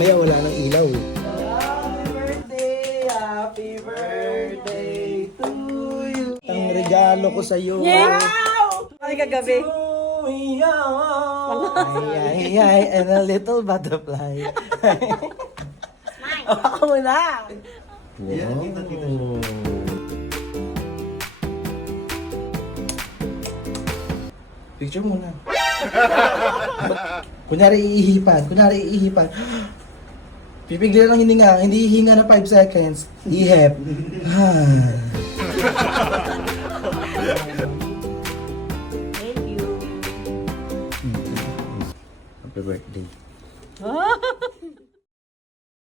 mamaya wala nang ilaw eh. Happy birthday to you. Ang regalo ko sa'yo. Ay, kagabi. Ay, and a little butterfly. Ako na. Wow. Picture muna. Kunyari iihipan. Pipigil lang hininga, hindi hihinga na 5 seconds. Ihip. Thank you. Happy birthday.